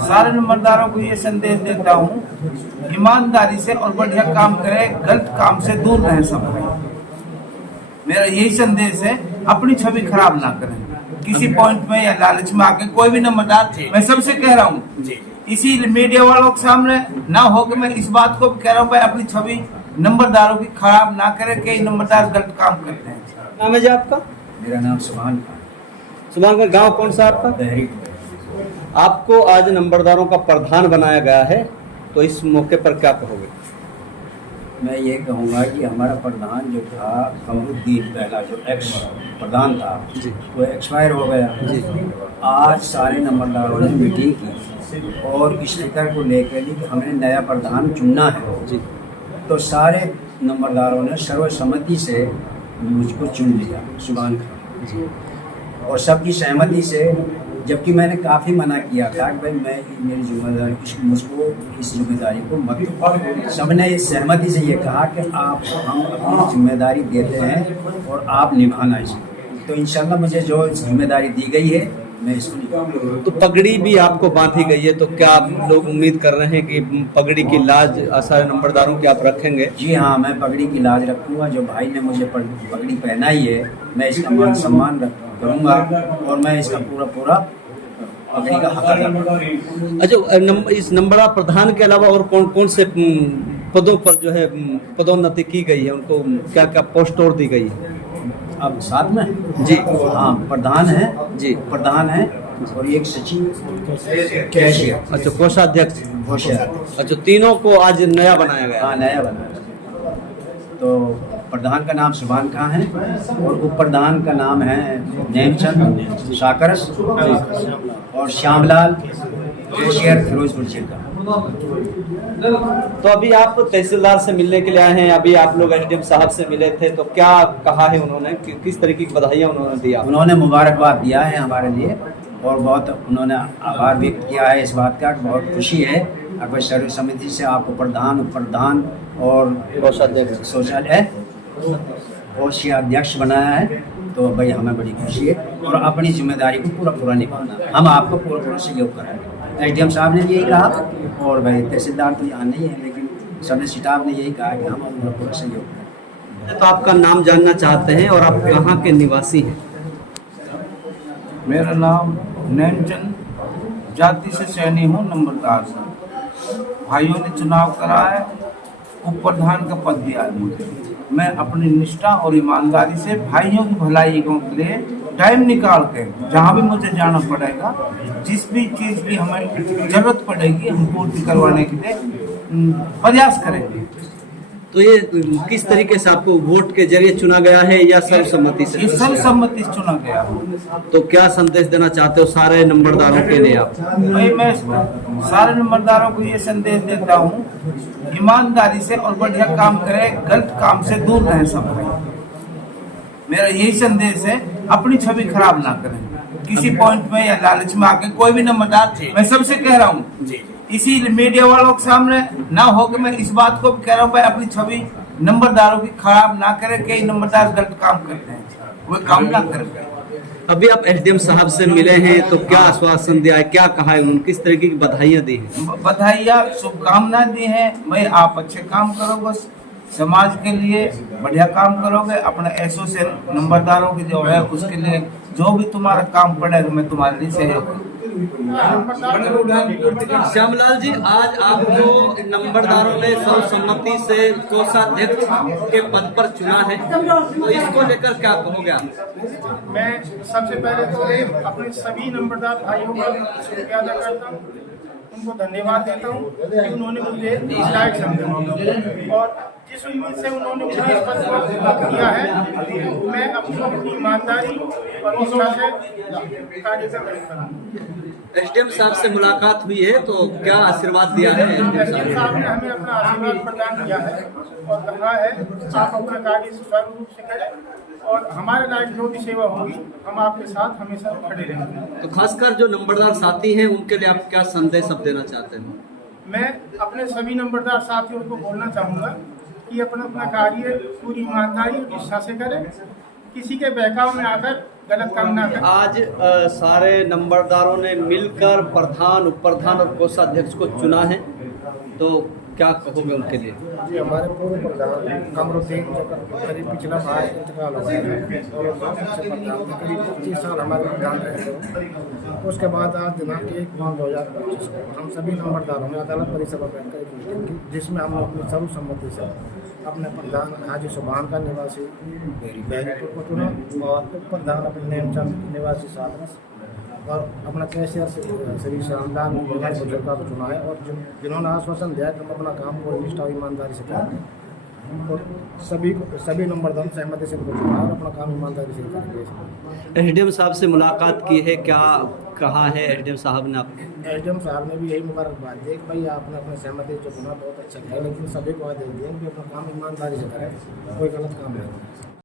सारे नंबरदारों को ये संदेश देता हूँ, ईमानदारी से और बढ़िया काम करें, गलत काम से दूर रहें सब। मेरा यही संदेश है, अपनी छवि खराब ना करें किसी पॉइंट में या लालच में आके। कोई भी नंबरदार, मैं सबसे कह रहा हूँ, इसी मीडिया वालों के सामने ना हो कि मैं इस बात को भी कह रहा हूँ, भाई अपनी छवि नंबरदारों की खराब ना करें। कई नंबरदार गलत काम करते हैं। नाम है जी आपका? मेरा नाम सुभान। सुभान का गांव कौन सा आपका? दहरी। आपको आज नंबरदारों का प्रधान बनाया गया है, तो इस मौके पर क्या कहोगे? मैं ये कहूँगा कि हमारा प्रधान जो था कमरुद्दीन, पहला जो एक्स प्रधान था जी, वो एक्सपायर हो गया जी। आज सारे नंबरदारों ने मीटिंग की और इस फिक्र को लेकर कि हमें नया प्रधान चुनना है जी। तो सारे नंबरदारों ने सर्वसम्मति से मुझको चुन लिया, सुभान खान, और सबकी सहमति से। जबकि मैंने काफ़ी मना किया था कि भाई मैं मेरी जिम्मेदारी, मुझको इस जिम्मेदारी को मत दो। सबने सहमति से ये कहा कि आप हम अपनी जिम्मेदारी देते हैं और आप निभाना इसे। तो इंशाल्लाह मुझे जो जिम्मेदारी दी गई है मैं इसको निभाऊंगा। तो पगड़ी भी आपको बांधी गई है, तो क्या आप लोग उम्मीद कर रहे हैं कि पगड़ी की लाज सारे नंबरदारों की आप रखेंगे? जी हाँ, मैं पगड़ी की लाज रखूँगा। जो भाई ने मुझे पगड़ी पहनाई है मैं इसका मान सम्मान करूँगा और मैं इसका पूरा पगड़ी का हक अदा करूँगा। अच्छा, इस नंबरदार प्रधान के अलावा और कौन कौन से पदों पर जो है पदोन्नति की गई है, उनको क्या क्या पोस्ट और दी गई है? अब साथ में जी हाँ, प्रधान है जी, प्रधान है और एक सचिव, कैशियर, अच्छा कोषाध्यक्ष, होशियार। अच्छा, तीनों को आज नया बनाया गया। हाँ, नया बना। तो प्रधान का नाम सुभान खां है और उप प्रधान का नाम है नेमचंद शाकरस और श्यामलाल, कैशियर फिरोजपुर जिला। तो अभी आप तहसीलदार से मिलने के लिए आए हैं, अभी आप लोग एसडीएम साहब से मिले थे, तो क्या कहा है उन्होंने, किस तरीके की बधाइयाँ उन्होंने दिया? उन्होंने मुबारकबाद दिया है हमारे लिए और बहुत उन्होंने आभार व्यक्त किया है इस बात का। बहुत खुशी है अगर सर्वसम्मति से आपको प्रधान, उप प्रधान और कोषाध्यक्ष बनाया है। तो भाई हमें बड़ी खुशी है और अपनी जिम्मेदारी को पूरा निभाना, हम आपको पूरा सहयोग कराएंगे। एसडीएम साहब ने यही कहा और भाई तहसीलदार तो यहाँ नहीं है, लेकिन सब स्टाफ ने यही कहा कि हम पूरा सहयोग करें। तो आपका नाम जानना चाहते हैं और आप कहाँ के निवासी हैं? मेरा नाम नेमचंद, जाति से सैनी हूँ, नंबरदार। भाइयों ने चुनाव कराया, उप प्रधान का पद दिया है मुझे। मैं अपनी निष्ठा और ईमानदारी से भाइयों की भलाई के लिए टाइम निकाल के जहाँ भी मुझे जाना पड़ेगा, जिस भी चीज़ की हमें जरूरत पड़ेगी हम पूर्ति करवाने के लिए प्रयास करेंगे। तो ये किस तरीके से आपको वोट के जरिए चुना गया है या सर्वसम्मति से? सर्वसम्मति से चुना गया। तो क्या संदेश देना चाहते हो सारे नंबरदारों के लिए आप? भाई मैं सारे नंबरदारों को ये संदेश देता हूँ, ईमानदारी से और बढ़िया काम करें, गलत काम से दूर रहें सब। मेरा यही संदेश है, अपनी छवि खराब ना करें किसी पॉइंट में या लालच में आके। कोई भी नंबरदार, मैं सबसे कह रहा हूँ, इसी मीडिया वालों के सामने ना हो कि मैं इस बात को भी कह रहा हूँ, भाई अपनी छवि नंबरदारों की खराब ना करें। कई नंबरदार गलत काम करते हैं, वो काम ना करें। अभी आप एसडीएम साहब से मिले हैं, तो क्या आश्वासन दिया है, क्या कहा है उन्होंने, किस तरीके की बधाइयाँ दी हैं? बधाइयाँ, शुभकामनाएं दी हैं। भाई आप अच्छे काम करो, बस समाज के लिए बढ़िया काम करोगे, अपने एसोसिएशन नंबरदारों की जो है उसके लिए जो भी तुम्हारा काम पड़ेगा मैं तुम्हारे लिए सहयोग करूँगा। श्यामलाल जी, आज आपको नंबरदारों ने सर्वसम्मति से कोषाध्यक्ष के पद पर चुना है, तो इसको लेकर क्या कहोगे आप? मैं सबसे पहले तो अपने सभी नंबरदार भाइयों का शुक्रिया अदा करता हूँ, उनको धन्यवाद देता हूँ कि उन्होंने मुझे इस लायक समझा और जिस उम्मीद से उन्होंने मुझे इस पद पर दिया है मैं अपनी ईमानदारी और निष्ठा से कार्य करूँगा। एसडीएम साहब से मुलाकात हुई है, तो क्या आशीर्वाद दिया है? एसडीएम साहब ने हमें अपना आशीर्वाद प्रदान किया है और कहा है आप अपना कार्य सुचारू रूप से करें और हमारे लायक जो भी सेवा होगी हम आपके साथ हमेशा खड़े रहेंगे। तो खासकर जो नंबरदार साथी हैं उनके लिए आप क्या संदेश अब देना चाहते हैं? मैं अपने सभी नंबरदार साथियों को बोलना चाहूँगा कि अपना कार्य पूरी ईमानदारी और निष्ठा से करें, किसी के बहकाव में आकर गलत काम ना करें। आज सारे नंबरदारों ने मिलकर प्रधान, उप प्रधान और कोषाध्यक्ष को चुना है, तो क्या कहोगे उनके लिए? जी, हमारे पूर्व प्रधान कमरुद्दीन जो करीब पिछला माह इंतकाल हो गया है और सबसे प्रधान थे, करीब 25 साल हमारे प्रधान रहे थे। उसके बाद आज दिनांक 1/5/2025 को हम सभी नंबरदारों ने अदालत परिसर में बैठकर एक मीटिंग की, जिसमें हमने अपनी सर्वसम्मति से अपने प्रधान हाजी सुभान का निवासी बहरीपुर को चुना और उप प्रधान अपने नेमचंद निवासी साधरस और अपना कैशियर श्री श्यामदान बुजुर्ग को चुना है। और जिन्होंने आश्वासन दिया कि हम अपना काम पूरी निष्ठा और ईमानदारी से करेंगे, और सभी नंबरदार सहमति से उनको चुना और अपना काम ईमानदारी से करेंगे। एसडीएम साहब से मुलाकात की है, क्या कहा है एसडीएम साहब ने आपको? एसडीएम साहब ने भी यही मुबारकबाद दी कि भाई आपने अपने सहमति जो चुना बहुत अच्छा किया, लेकिन सभी को आदेश दिए कि अपना काम ईमानदारी से करें, कोई गलत काम नहीं करें।